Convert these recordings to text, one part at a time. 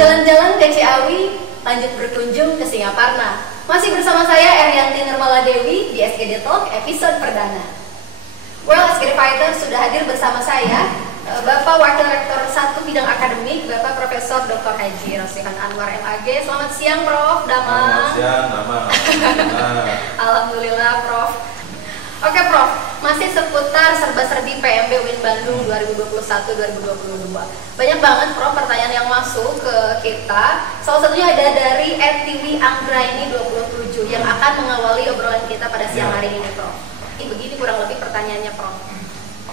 Jalan-jalan ke Ciawi, lanjut berkunjung ke Singaparna. Masih bersama saya Erianti Nirmala Dewi di SGD Talk episode perdana. Well, SGD Fighter sudah hadir bersama saya, Bapak Wakil Rektor 1 Bidang Akademik, Bapak Profesor Dr. Haji Rosihan Anwar MAG. Selamat siang Prof. Damang. Selamat siang, Damang. Alhamdulillah Prof. Oke Prof, masih seputar serba-serbi PMB UIN Bandung 2021-2022. Banyak banget Prof pertanyaan yang masuk ke kita. Salah satunya ada dari @tiwi anggraini 27 yang akan mengawali obrolan kita pada siang hari ini Prof. Begini kurang lebih pertanyaannya Prof.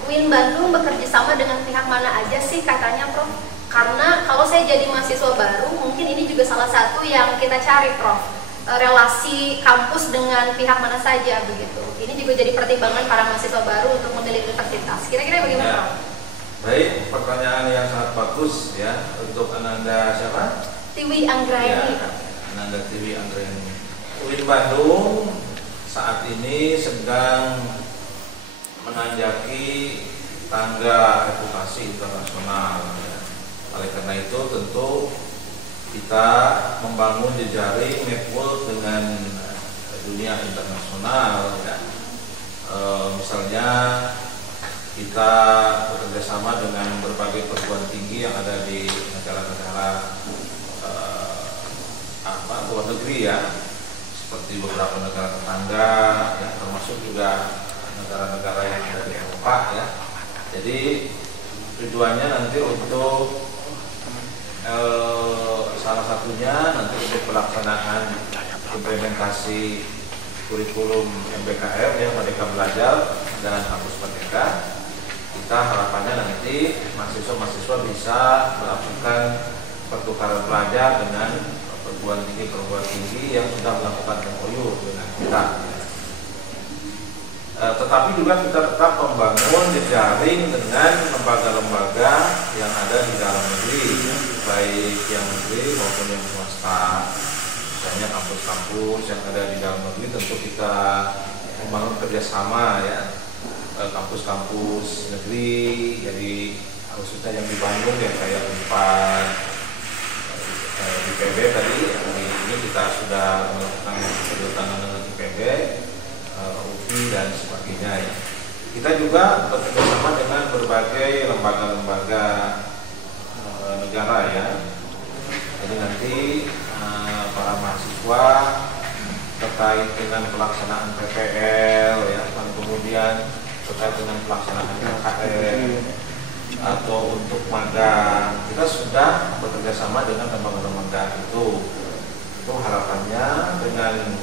UIN Bandung bekerja sama dengan pihak mana aja sih katanya Prof? Karena kalau saya jadi mahasiswa baru, mungkin ini juga salah satu yang kita cari Prof. Relasi kampus dengan pihak mana saja begitu. Ini juga jadi pertimbangan para mahasiswa baru untuk memilih universitas. Kira-kira bagaimana Prof? Baik, pertanyaan yang sangat bagus ya untuk Ananda siapa? Tiwi Anggraini. Ya, Ananda Tiwi Anggraini. UIN Bandung saat ini sedang menanjaki tangga reputasi internasional. Ya. Oleh karena itu tentu kita membangun jejaring network dengan dunia internasional. Ya. Misalnya kita bekerjasama dengan berbagai perguruan tinggi yang ada di negara-negara luar negeri ya, seperti beberapa negara tetangga, ya, termasuk juga negara-negara yang ada di Eropa ya. Jadi tujuannya nanti untuk salah satunya nanti untuk pelaksanaan implementasi kurikulum MBKM yang Merdeka Belajar dengan kampus Merdeka. Kita harapannya nanti mahasiswa-mahasiswa bisa melakukan pertukaran pelajar dengan perguruan tinggi yang sudah melakukan MOU dengan kita. Tetapi juga kita tetap membangun jejaring dengan lembaga-lembaga yang ada di dalam negeri, baik yang negeri maupun yang swasta. Misalnya kampus-kampus yang ada di dalam negeri tentu kita membangun kerjasama ya, kampus-kampus negeri, jadi khususnya yang di Bandung yang kayak Unpad, di IPB tadi, ini kita sudah melakukan kerjasama dengan IPB, UPI dan sebagainya ya. Kita juga bekerjasama dengan berbagai lembaga-lembaga negara ya. Jadi nanti para mahasiswa terkait dengan pelaksanaan PPL ya, dan kemudian terkait dengan pelaksanaan KKN atau untuk magang, kita sudah bekerja sama dengan lembaga-lembaga itu. Itu harapannya dengan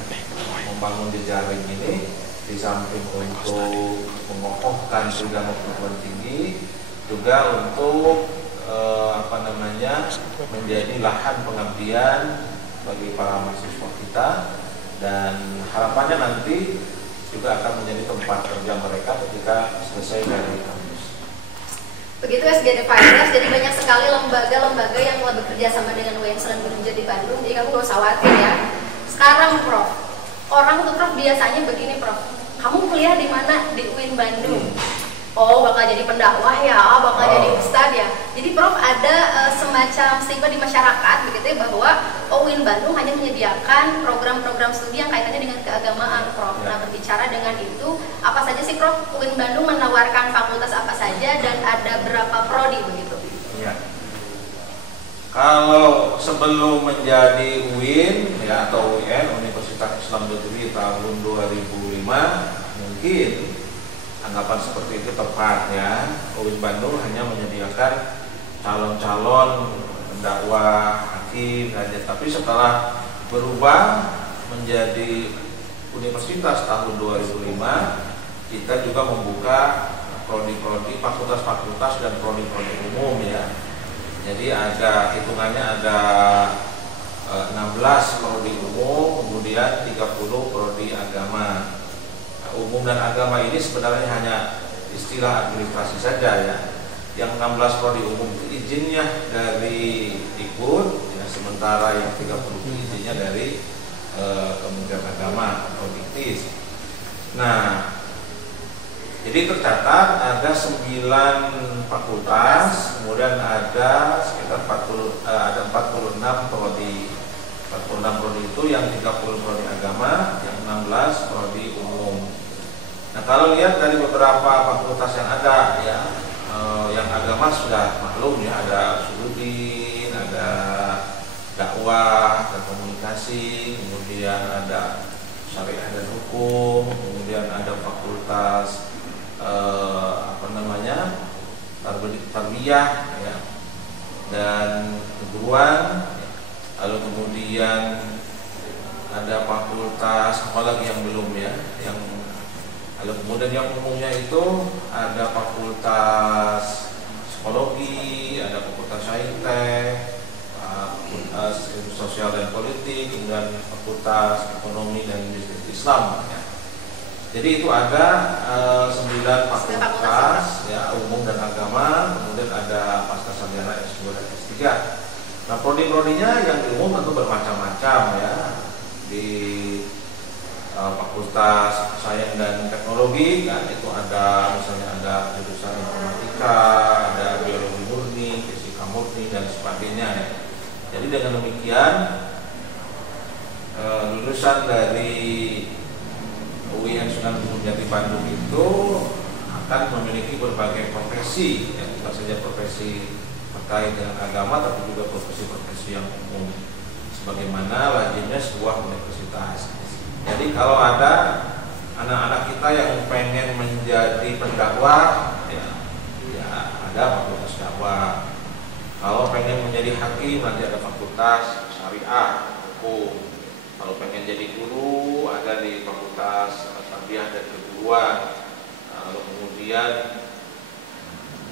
membangun jejaring ini, di samping untuk mengokohkan juga perguruan tinggi, juga untuk menjadi lahan pengabdian bagi para mahasiswa kita, dan harapannya nanti juga akan menjadi tempat kerja mereka ketika selesai dari kampus. Begitu SGD Fighters, jadi banyak sekali lembaga-lembaga yang telah bekerja sama dengan UIN Sunan Gunung Jati Bandung, jadi kamu gak usah khawatir ya. Sekarang Prof, orang tuh Prof biasanya begini Prof, kamu kuliah di mana? Di UIN Bandung. Oh, bakal jadi pendakwah ya, bakal jadi ustadz ya. Jadi Prof ada semacam stigma di masyarakat begitu ya, bahwa UIN Bandung hanya menyediakan program-program studi yang kaitannya dengan keagamaan Prof. Nah, berbicara dengan itu, apa saja sih Prof UIN Bandung menawarkan fakultas apa saja dan ada berapa prodi begitu? Ya. Kalau sebelum menjadi UIN ya, atau UIN Universitas Islam Negeri tahun 2005, mungkin anggapan seperti itu tepat ya. UIN Bandung hanya menyediakan calon-calon pendakwah, hakim saja. Tapi setelah berubah menjadi universitas tahun 2005, kita juga membuka prodi-prodi, fakultas-fakultas dan prodi-prodi umum ya. Jadi ada hitungannya ada 16 prodi umum, kemudian 30 prodi agama. Umum dan agama ini sebenarnya hanya istilah administrasi saja ya. Yang 16 prodi umum itu izinnya dari Dikbud ya, sementara yang 30 itu izinnya dari Kementerian Agama atau Diktis. Nah, jadi tercatat ada 9 fakultas kemudian ada sekitar 46 prodi. 46 prodi itu yang 30 prodi agama, yang 16 prodi umum. Nah, kalau lihat dari beberapa fakultas yang ada ya, yang agama sudah maklum ya, ada Usuluddin, ada dakwah dan komunikasi, kemudian ada syariah dan hukum, kemudian ada fakultas tarbiyah ya, dan keguruan, lalu kemudian ada fakultas apa lagi yang belum ya, yang lalu kemudian yang umumnya itu ada fakultas psikologi, ada fakultas saintek, fakultas ilmu sosial dan politik, kemudian fakultas ekonomi dan bisnis Islam ya. Jadi itu ada 9 fakultas ya, umum dan agama, kemudian ada pascasarjana S2 dan S3. Nah, prodi-prodinya yang umum tentu bermacam-macam ya. Di Fakultas Sains dan Teknologi kan itu ada misalnya ada jurusan informatika, ada biologi murni, fisika murni dan sebagainya ya. Jadi dengan demikian lulusan dari UIN Sunan Gunung Jati Bandung itu akan memiliki berbagai profesi, ya, bukan saja profesi terkait dengan agama, tapi juga profesi-profesi yang umum, sebagaimana lazimnya sebuah universitas. Jadi kalau ada anak-anak kita yang pengen menjadi pendakwah, ya ada fakultas dakwah. Kalau pengen menjadi hakim, nanti ada fakultas syariah, hukum. Kalau pengen jadi guru, ada di fakultas tarbiyah dan keguruan. Lalu kemudian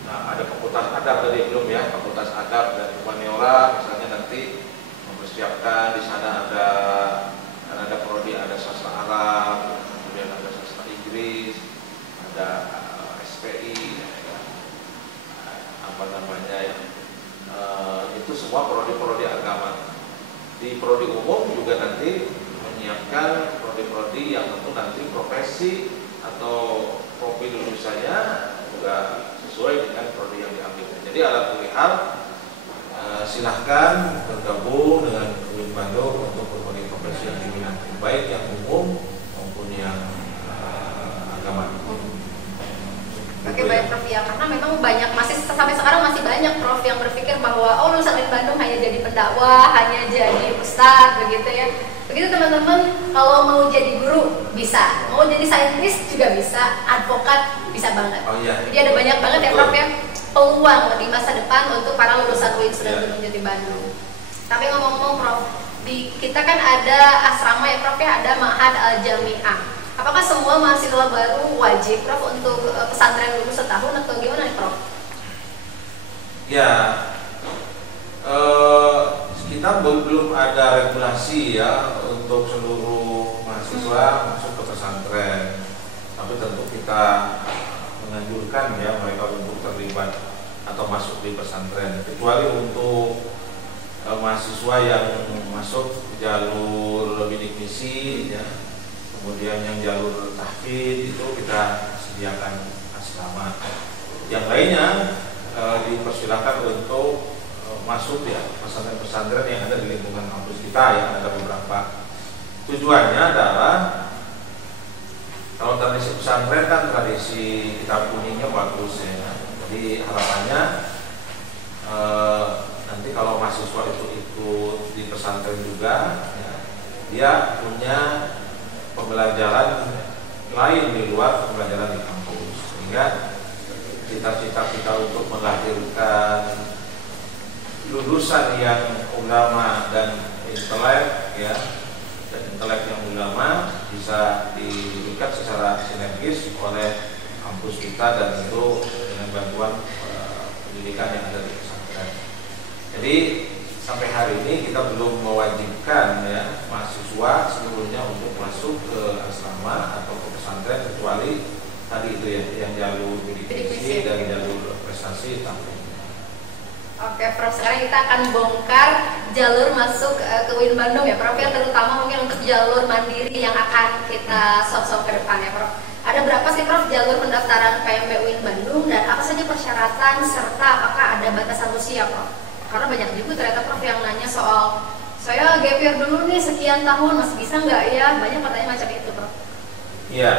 ada fakultas adab tadi belum ya, fakultas adab dan humaniora misalnya nanti mempersiapkan di sana ada prodi, ada sastra Arab, kemudian ada sastra Inggris, ada SPI, ya, apa namanya ya, itu semua prodi-prodi agama. Di prodi umum juga nanti menyiapkan prodi-prodi yang tentu nanti profesi atau profil lulusannya juga sesuai dengan prodi yang diambil. Jadi ala kulli hal silahkan bergabung dengan UIN Bandung untuk berbagai profesi yang diminati, baik yang umum maupun yang agama. Oke, baik Prof ya, karena memang banyak, masih sampai sekarang masih banyak Prof yang berpikir bahwa lulusan UIN Bandung hanya jadi pendakwah, hanya jadi ustadz begitu ya. Begitu teman-teman, kalau mau jadi guru bisa, mau jadi saintis juga bisa, advokat bisa banget. Oh iya. Jadi ada banyak banget ya Prof ya peluang di masa depan untuk para lulusan UIN Sunan Gunung Jati Bandung. Tapi ngomong-ngomong Prof, kita kan ada asrama ya Prof ya, ada Ma'had Al-Jami'ah. Apakah semua mahasiswa baru wajib Prof untuk pesantren dulu setahun atau gimana nih Prof? Ya, kita belum ada regulasi ya untuk seluruh mahasiswa masuk ke pesantren. Tapi tentu kita menganjurkan ya mereka untuk terlibat atau masuk di pesantren, kecuali untuk mahasiswa yang masuk jalur bidik misi ya. Kemudian yang jalur tahfidz itu kita sediakan asrama. Yang lainnya dipersilakan untuk masuk ya pesantren-pesantren yang ada di lingkungan kampus kita ya, ada beberapa. Tujuannya adalah kalau tradisi pesantren kan tradisi kitab kuningnya bagus ya. Jadi harapannya nanti kalau mahasiswa itu ikut di pesantren juga ya, dia punya pembelajaran lain di luar pembelajaran di kampus, sehingga cita-cita kita untuk melahirkan lulusan yang ulama dan intelek ya, dan intelek yang ulama bisa diberikan secara sinergis oleh kampus kita dan itu dengan bantuan pendidikan yang ada di pesantren. Jadi sampai hari ini kita belum mewajibkan ya mahasiswa seluruhnya untuk masuk ke asrama atau ke pesantren, kecuali tadi itu ya yang jalur bidik misi dan jalur prestasi tahfidz. Oke Prof, sekarang kita akan bongkar jalur masuk ke UIN Bandung ya Prof, yang terutama mungkin untuk jalur mandiri yang akan kita sop-sop ke depan ya Prof. Ada berapa sih Prof jalur pendaftaran PMB UIN Bandung dan apa saja persyaratan serta apakah ada batasan usia Prof? Karena banyak juga ternyata Prof yang nanya soal saya gap year dulu nih sekian tahun masih bisa nggak ya? Banyak pertanyaan macam itu Prof. Iya.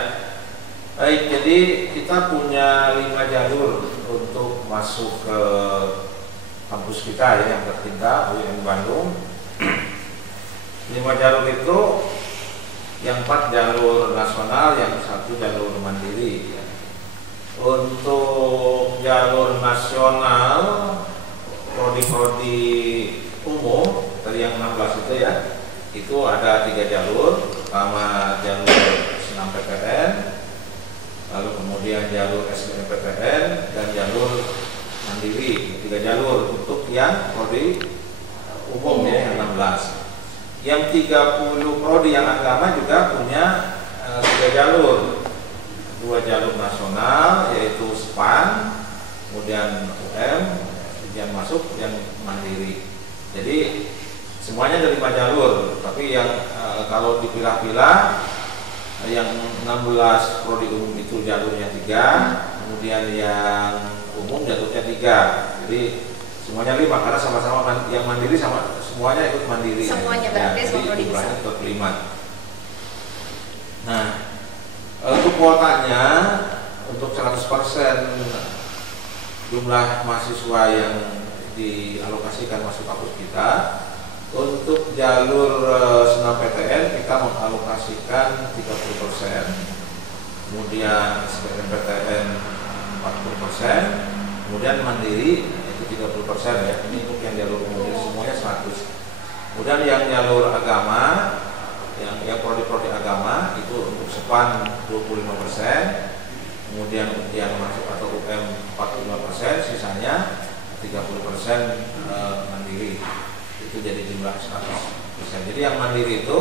Baik, jadi kita punya 5 jalur untuk masuk ke kampus kita ya, yang tercinta UIN Bandung. 5 jalur itu yang 4 jalur nasional, yang 1 jalur mandiri ya. Untuk jalur nasional prodi-prodi umum dari yang 16 itu ya, itu ada 3 jalur. Pertama jalur SNMPTN, lalu kemudian jalur SBMPTN dan jalur mandiri. 3 jalur untuk yang prodi umum ya, yang 16. Yang 30 prodi yang agama juga punya 3 jalur. 2 jalur nasional yaitu SPAN, kemudian UM, ujian masuk, yang mandiri. Jadi semuanya dari 5 jalur, tapi yang kalau dipilah-pilah yang 16 prodi umum itu jalurnya 3, kemudian yang umum jalurnya 3. Jadi semuanya 5 karena sama-sama yang mandiri sama semuanya ikut mandiri. Semuanya berarti ya, semua prodi bisa. Ikut 5. Nah, untuk kuotanya untuk 100% jumlah mahasiswa yang dialokasikan masuk kampus kita. Untuk jalur SNMPTN kita mengalokasikan 30%, kemudian SBMPTN 40%, kemudian mandiri itu 30% ya. Ini untuk yang jalur umum, semuanya 100. Kemudian yang jalur agama, yang prodi-prodi agama itu untuk SPAN 25%, kemudian ujian masuk atau UM 45%, sisanya 30% mandiri. Itu jadi jumlah 100%. Jadi yang mandiri itu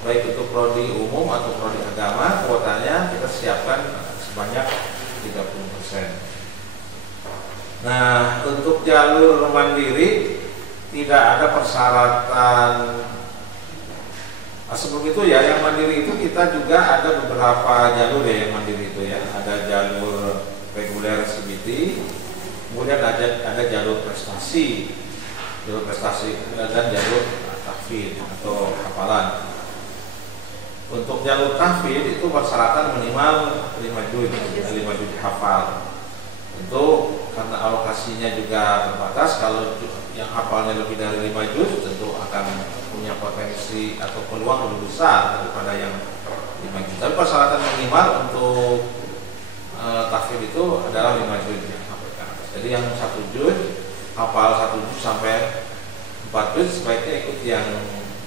baik untuk prodi umum atau prodi agama, kuotanya kita siapkan sebanyak 30%. Nah, untuk jalur mandiri tidak ada persyaratan. Sebelum itu ya, yang mandiri itu kita juga ada beberapa jalur ya, yang mandiri itu ya. Ada jalur reguler CBT, kemudian ada jalur prestasi dan jalur tahfidz atau hafalan. Untuk jalur tahfidz itu persyaratan minimal 5 juz hafal. Itu karena alokasinya juga terbatas, kalau yang hafalnya lebih dari 5 juz tentu akan punya potensi atau peluang lebih besar daripada yang 5 juz. Tapi persyaratan minimal untuk tahfidz itu adalah 5 juz ya. Jadi yang 1 juz hafal 1 juz sampai 4 juz sebaiknya ikut yang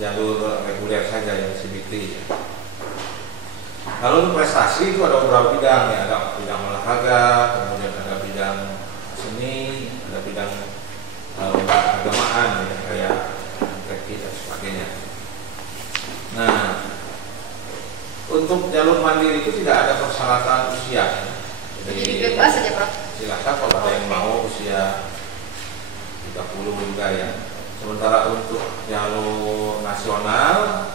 jalur reguler saja, yang CBT ya. Kalau untuk prestasi itu ada beberapa bidang ya, ada bidang olahraga, kemudian ada bidang seni, ada bidang keagamaan ya, kayak teki dan sebagainya. Nah, untuk jalur mandiri itu tidak ada persyaratan usia ya. Jadi bebas saja Prof. Silakan kalau ada yang mau usia 30 juga ya. Sementara untuk jalur nasional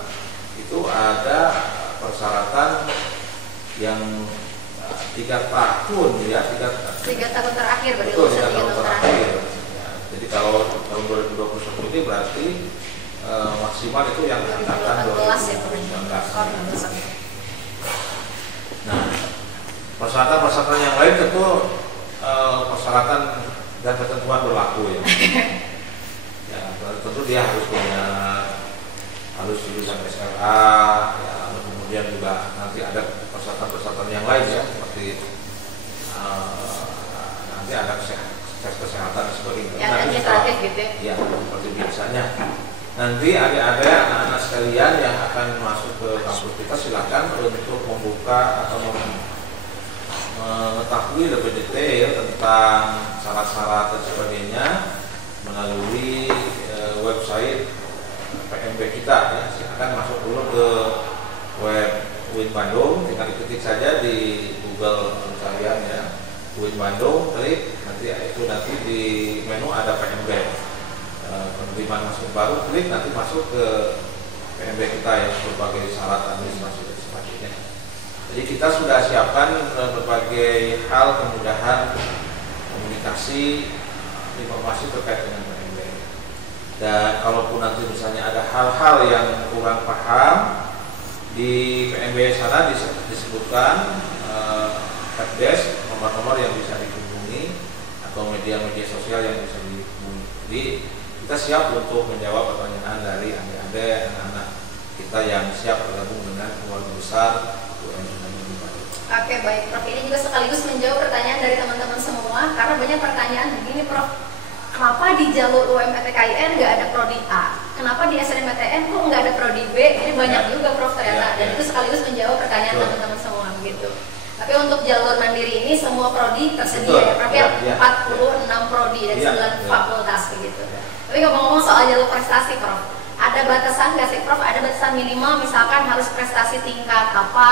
itu ada persyaratan yang 3 tahun ya, 3 tahun terakhir berarti. Betul, 3 tahun terakhir. Ya, jadi kalau tahun 2021 ini berarti maksimal itu yang angkatan 2019. Nah, persyaratan yang lain tentu persyaratan dan ketentuan berlaku ya. Ya, tentu dia harus lulusan SLA ya, lalu kemudian juga nanti ada persyaratan yang lain ya, seperti nanti ada tes kesehatan dan sebagainya. Ya, administratif gitu ya. Seperti biasanya. Nanti ada anak-anak sekalian yang akan masuk ke kampus kita, silakan untuk membuka atau mengetahui lebih detail tentang syarat-syarat dan sebagainya melalui website PMB kita ya. Silakan masuk dulu ke web UIN Bandung, tinggal diketik saja di Google pencarian ya, UIN Bandung, klik nanti di menu ada PMB, penerimaan masuk baru, klik nanti masuk ke PMB kita yang berbagai syarat administrasi dan sebagainya. Jadi kita sudah siapkan berbagai hal kemudahan komunikasi informasi terkait dengan PMB. Dan kalaupun nanti misalnya ada hal-hal yang kurang paham di PMB sana disebutkan helpdesk, nomor-nomor yang bisa dihubungi atau media-media sosial yang bisa dihubungi. Jadi kita siap untuk menjawab pertanyaan dari adik-adik, anak-anak kita yang siap bergabung dengan keluarga besar UM Sunan Gunung Baru. Oke, baik Prof. Ini juga sekaligus menjawab pertanyaan dari teman-teman semua, karena banyak pertanyaan begini Prof. Kenapa di jalur UMPTKIN nggak ada prodi A? Kenapa di SNMPTN kok nggak ada prodi B? Ini banyak juga Prof ternyata, dan itu sekaligus menjawab pertanyaan teman-teman semua begitu. Tapi untuk jalur mandiri ini semua prodi tersedia ya Prof, 46 prodi dan 9 fakultas begitu. Tapi ngomong-ngomong soal jalur prestasi Prof, ada batasan nggak sih Prof? Ada batasan minimal misalkan harus prestasi tingkat apa?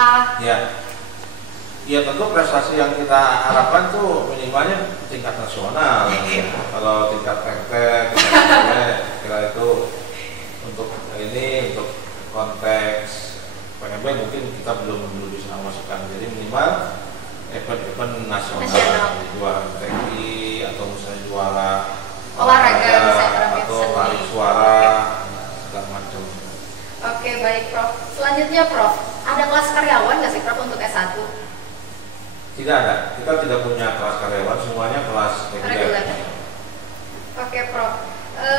Ya tentu prestasi yang kita harapkan tuh minimalnya tingkat nasional. Kalau tingkat RT, kira itu untuk ini untuk konteks PMB mungkin kita belum bisa masukkan. Jadi minimal event nasional, juara TNI atau misalnya juara olahraga atau tarik suara segala macam. Oke, baik Prof. Selanjutnya Prof, ada kelas karyawan nggak sih Prof untuk S1? Tidak ada, kita tidak punya kelas karyawan, semuanya kelas reguler. Oke Prof.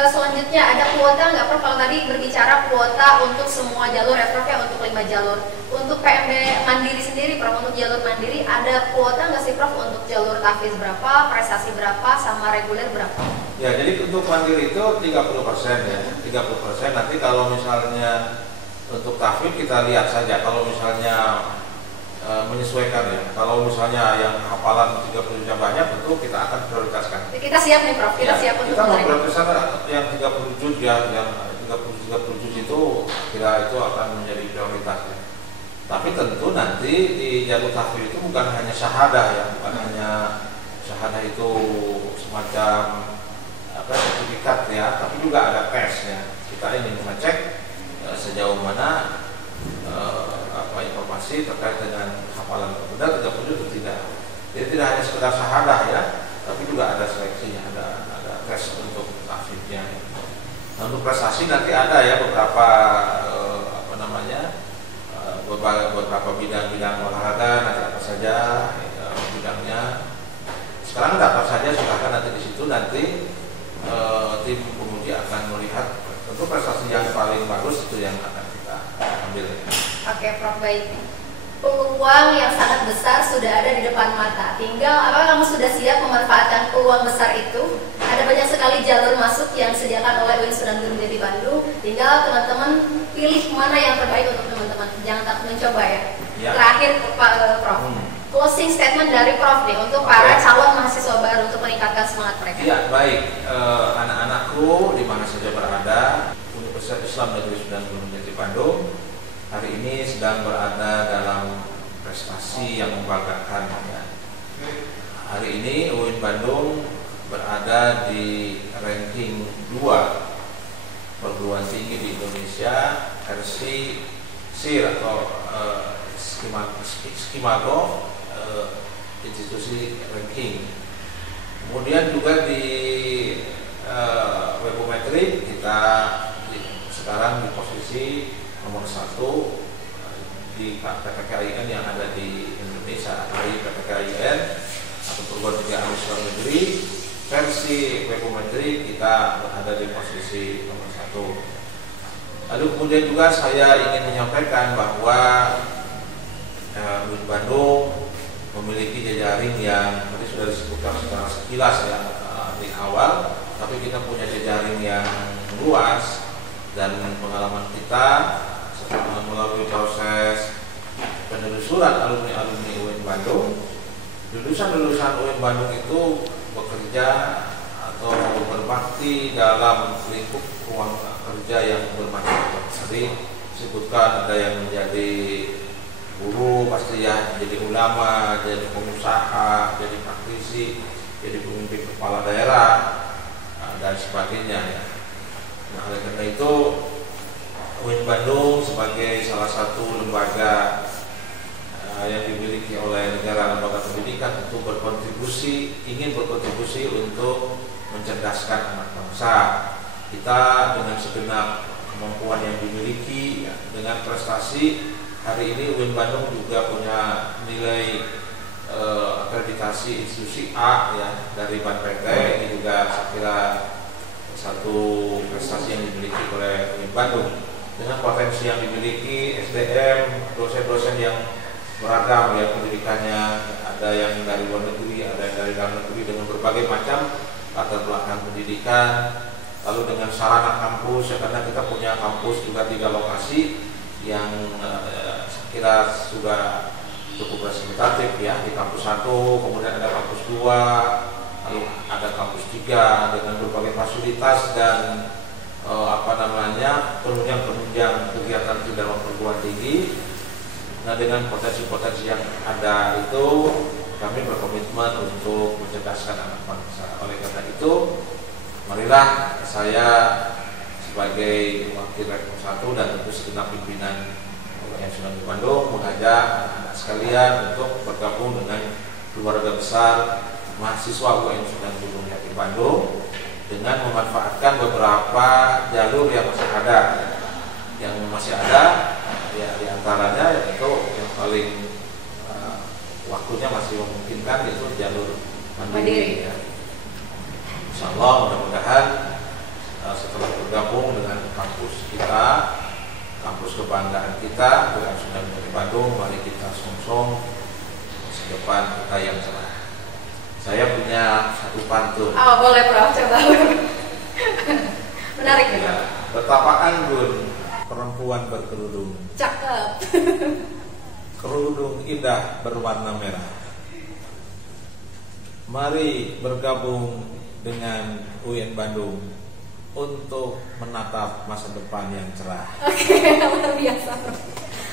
Selanjutnya ada kuota nggak Prof? Kalau tadi berbicara kuota untuk semua jalur ya Prof ya, untuk 5 jalur. Untuk PMB mandiri sendiri Prof, untuk jalur mandiri ada kuota nggak sih Prof? Untuk jalur tahfiz berapa, prestasi berapa, sama reguler berapa? Ya, jadi untuk mandiri itu 30% ya, 30%. Nanti kalau misalnya untuk tahfiz kita lihat saja, kalau misalnya menyesuaikan ya. Kalau misalnya yang hafalan 30 jam banyak, tentu kita akan prioritaskan. Kita siap nih Prof, kita siap untuk menerima. Kita prioritaskan yang 30 juz ya, yang 30 juz itu kira itu akan menjadi prioritas ya. Tapi tentu nanti di jalur tahfiz itu bukan hanya syahadah ya, bukan hanya syahadah itu semacam sertifikat ya, tapi juga ada tes ya. Kita ingin mengecek sejauh mana informasi terkait dengan hafalan benar 30 itu tidak. Jadi tidak hanya sekedar syahadah ya, tapi juga ada seleksinya, ada tes untuk tahfiznya. Nah, untuk prestasi nanti ada ya beberapa beberapa bidang-bidang olahraga nanti apa saja bidangnya. Sekarang daftar saja, silakan nanti di situ nanti tim penguji akan melihat tentu prestasi yang paling bagus itu yang akan kita ambil. Oke Prof, baik. Peluang yang sangat besar sudah ada di depan mata. Tinggal apakah kamu sudah siap memanfaatkan peluang besar itu? Ada banyak sekali jalur masuk yang disediakan oleh UIN Sunan Gunung Jati Bandung. Tinggal teman-teman pilih mana yang terbaik untuk teman-teman. Jangan takut mencoba ya. Terakhir Prof, closing statement dari Prof nih untuk para calon mahasiswa baru untuk meningkatkan semangat mereka. Ya baik, anak-anakku di mana saja berada, Universitas Islam Negeri Sunan Gunung Jati Bandung hari ini sedang berada dalam prestasi yang membanggakan ya. Hari ini UIN Bandung berada di ranking 2 perguruan tinggi di Indonesia versi SIR atau Skimago institusi ranking. Kemudian juga di Webometrik kita sekarang di posisi nomor 1 di PTKIN yang ada di Indonesia. Dari PTKIN atau perguruan tinggi Islam Negeri versi Webometrik kita berada di posisi nomor 1. Lalu kemudian juga saya ingin menyampaikan bahwa UIN Bandung memiliki jejaring yang tadi sudah disebutkan secara sekilas ya di awal, tapi kita punya jejaring yang luas dan pengalaman kita melalui proses penelusuran alumni UIN Bandung. Lulusan UIN Bandung itu bekerja atau berbakti dalam lingkup ruang kerja yang bermacam-macam. Tadi disebutkan ada yang menjadi guru pasti ya, jadi ulama, jadi pengusaha, jadi praktisi, jadi pemimpin kepala daerah dan sebagainya ya. Nah, oleh karena itu UIN Bandung sebagai salah satu lembaga oleh negara lembaga pendidikan untuk ingin berkontribusi untuk mencerdaskan anak bangsa. Kita dengan segenap kemampuan yang dimiliki, ya, dengan prestasi hari ini UIN Bandung juga punya nilai akreditasi institusi A ya dari BANPT. Ini juga saya kira satu prestasi yang dimiliki oleh UIN Bandung. Dengan potensi yang dimiliki, SDM, dosen-dosen yang beragam ya pendidikannya, ada yang dari luar negeri, ada yang dari dalam negeri dengan berbagai macam latar belakang pendidikan. Lalu dengan sarana kampus, ya, karena kita punya kampus juga 3 lokasi yang saya kira sudah cukup representatif ya, di kampus 1, kemudian ada kampus 2, lalu ada kampus 3 dengan berbagai fasilitas dan penunjang kegiatan di dalam perguruan tinggi. Nah, dengan potensi-potensi yang ada itu, kami berkomitmen untuk mencerdaskan anak bangsa. Oleh karena itu, marilah saya sebagai wakil rektor 1 dan tentu segenap pimpinan yang sudah di Bandung mengajak anak-anak sekalian untuk bergabung dengan keluarga besar mahasiswa UIN Sunan Gunung Jati Bandung dengan memanfaatkan beberapa jalur yang masih ada. Yang masih ada ya diantaranya yaitu yang paling waktunya masih memungkinkan, yaitu jalur mandiri ya. Insya Allah mudah-mudahan setelah bergabung dengan kampus kita, kampus kebanggaan kita UIN Sunan Gunung Bandung, mari kita song-song masa depan kita yang cerah. Saya punya satu pantun. Oh, boleh Prof, coba. Menarik ya. Betapa anggun perempuan berkerudung. Cakep. Kerudung indah berwarna merah. Mari bergabung dengan UIN Bandung untuk menatap masa depan yang cerah. Oke, luar biasa.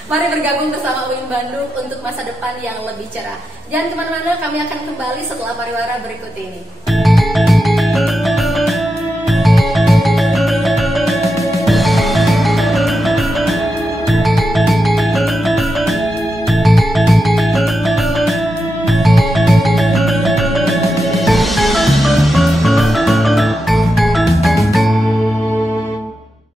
Mari bergabung bersama UIN Bandung untuk masa depan yang lebih cerah. Jangan kemana-mana, kami akan kembali setelah pariwara berikut ini.